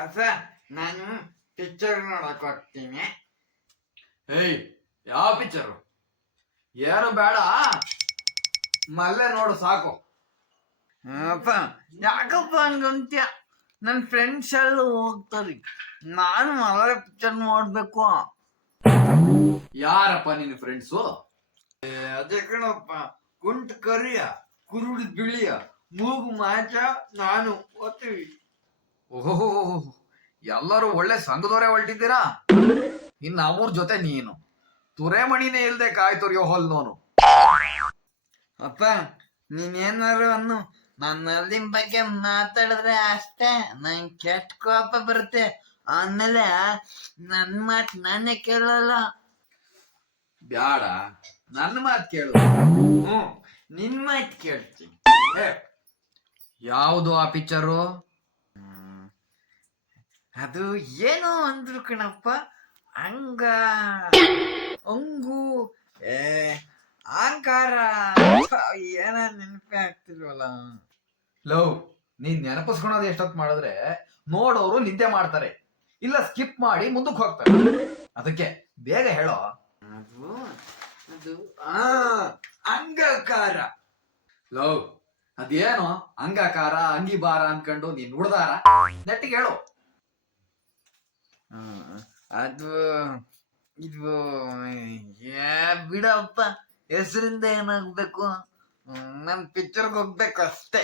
ಅಪ್ಪ ನಾನು ಪಿಕ್ಚರ್ ನೋಡಕ್ ಹೋಗ್ತೀನಿ. ಏಯ್ ಯಾವ ಪಿಕ್ಚರು ಏನು ಬೇಡ. ಮಲ್ಲೆ ನೋಡು ಸಾಕು. ಅಪ್ಪ ಯಾಕಪ್ಪ ಹಂಗಂತ್ಯ ನನ್ನ ಫ್ರೆಂಡ್ಸ್ ಎಲ್ಲ ಹೋಗ್ತಾರೆ. ನಾನು ಮಲ್ಲೆ ಪಿಕ್ಚರ್ ನೋಡ್ಬೇಕು. ಯಾರಪ್ಪ ನಿನ್ನ ಫ್ರೆಂಡ್ಸು ಅದೇ ಕಣಪ್ಪ ಕುಂಟ್ ಕರಿಯ ಕುರುಡು ಬಿಳಿಯ. ಮೂಗು ಮಾಚ ನಾನು ಓದ್ತೀವಿ. ಓಹೋ ಎಲ್ಲರೂ ಒಳ್ಳೆ ಸಂಘದವರೇ ಹೊರಟಿದ್ದೀರಾ? ಇನ್ನು ಅವ್ರ ಜೊತೆ ನೀನು. ತುರೆಮಣಿನೇ ಇಲ್ದೆ ಕಾಯ್ತೊರಿಯೋ ಹೊಲ್ನೋನು ಅಪ್ಪ ನೀನೇನಾರು ಅನ್ನು ನನ್ನ ನಲ್ಲಿನ ಬಗ್ಗೆ ಮಾತಾಡಿದ್ರೆ ಅಷ್ಟೇ. ನಂಗೆ ಕೆಟ್ಟ ಕೋಪ ಬರುತ್ತೆ. ಆಮೇಲೆ ನನ್ನ ಮಾತು ನಾನೇ ಕೇಳಲ್ಲ. ಬ್ಯಾಡ. ನನ್ನ ಮಾತು ಕೇಳು. ಹ್ಞೂ ನಿನ್ ಮಾತು ಕೇಳ್ತೀನಿ. ಯಾವುದು ಆ ಪಿಕ್ಚರು ಅದು ಏನೋ ಅಂದ್ರು ಕಣಪ್ಪ. ಅಂಗ. ಅಂಗು. ಏ ಅಹಂಕಾರ. ಏನ ನೆನಪೇ ಆಗ್ತಿಲ್ವಲ್ಲ. ಲವ್ ನೀನ್ ನೆನಪಿಸ್ಕೊಳೋದು ಎಷ್ಟೊತ್ತು ಮಾಡಿದ್ರೆ ನೋಡೋರು ನಿದ್ದೆ ಮಾಡ್ತಾರೆ. ಇಲ್ಲ ಸ್ಕಿಪ್ ಮಾಡಿ ಮುಂದಕ್ಕೆ ಹೋಗ್ತಾರೆ. ಅದಕ್ಕೆ ಬೇಗ ಹೇಳೋ. ಅದು ಅದು ಆ ಅಂಗಕಾರ. ಲವ್ ಅದೇನು ಅಂಗಾಕಾರ ಅಂಗಿಬಾರ ಅನ್ಕೊಂಡು ನೀನ್ ನುಡ್ದಾರ ನೆಟ್ಟಿಗೆ ಹೇಳು. ಅದು, ಇದು, ಏ, ಬಿಡಪ್ಪ. ಹೆಸರಿಂದ ಏನಾಗ್ಬೇಕು? ನನ್ ಪಿಕ್ಚರ್ಗೆ ಹೋಗ್ಬೇಕು ಅಷ್ಟೇ